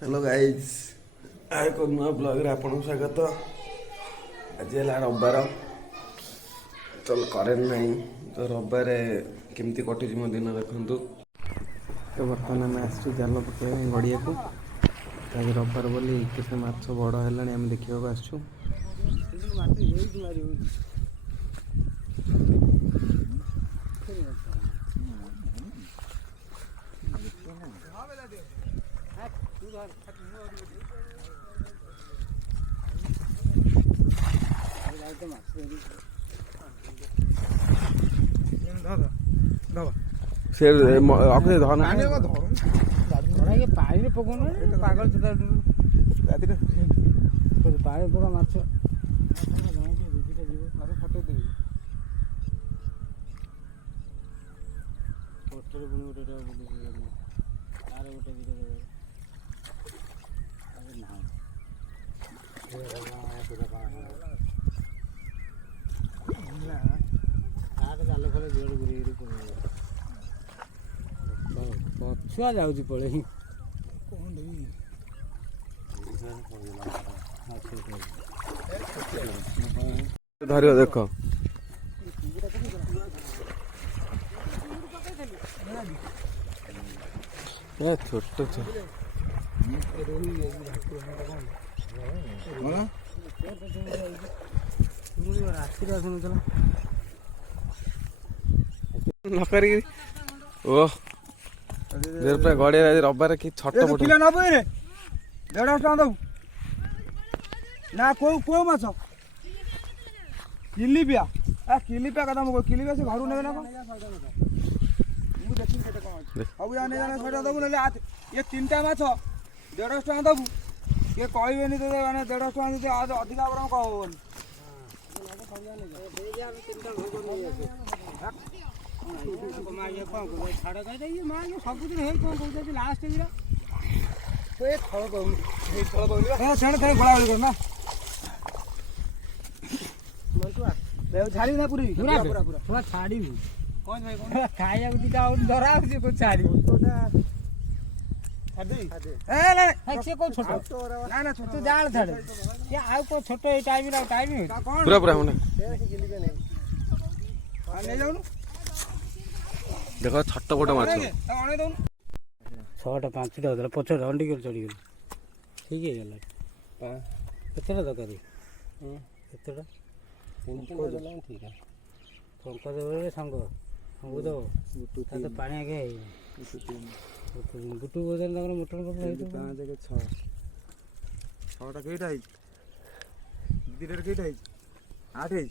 Hello guys एक नुआ blog रे आपन स्वागत। आज है रविवार चल करेन्ट नहीं तो रविवार केमती कटुच मो दिन देखु। तो बर्तमान आम आसु जाल पकड़ गड़िया को आज रविवार बोली केते माछ बड़ है आम देखा आसु। से अपने धन पानी पकाउनु पागल पानी पका माछ ଛୁଆ ଯାଉଛି ପଳେଇ ଧରିବ ଦେଖ ଛୋଟ ରାତିରେ ଆସୁନଥିଲା ନ କରିକି ଓ गड़िया रबार कि छट किलो नबू रे 150 टका दबू ना को माछ किलिपिया किलिपिया कथा मुझे किलिपिया से घर ने सब जाने 100 दबू ना ये 3टा माछ 150 टका दबू ये कहबेनि तो 150 टका अधिका बरम कहबोनी छाड़ कही सबुदिन कौन लास्ट फल पाऊनी करना छाड़ी ना पूरी पूरा छाड़ी खाया दिटा धरा छाड़ी छोट जाल छाड़े आउ को छोट टाइम पूरा पूरा देखो छट बड़ माछ 6टा 5टा होता पछड़ अंडी कर चढ़ी गल ठीक है गला केतटा दरकार केतटा ठीक है पंका देवे संग संग दो तो पानी आगे गुटू बदल तक मोटर कर 5 के 6 6टा केटा है 2 केटा है 8 है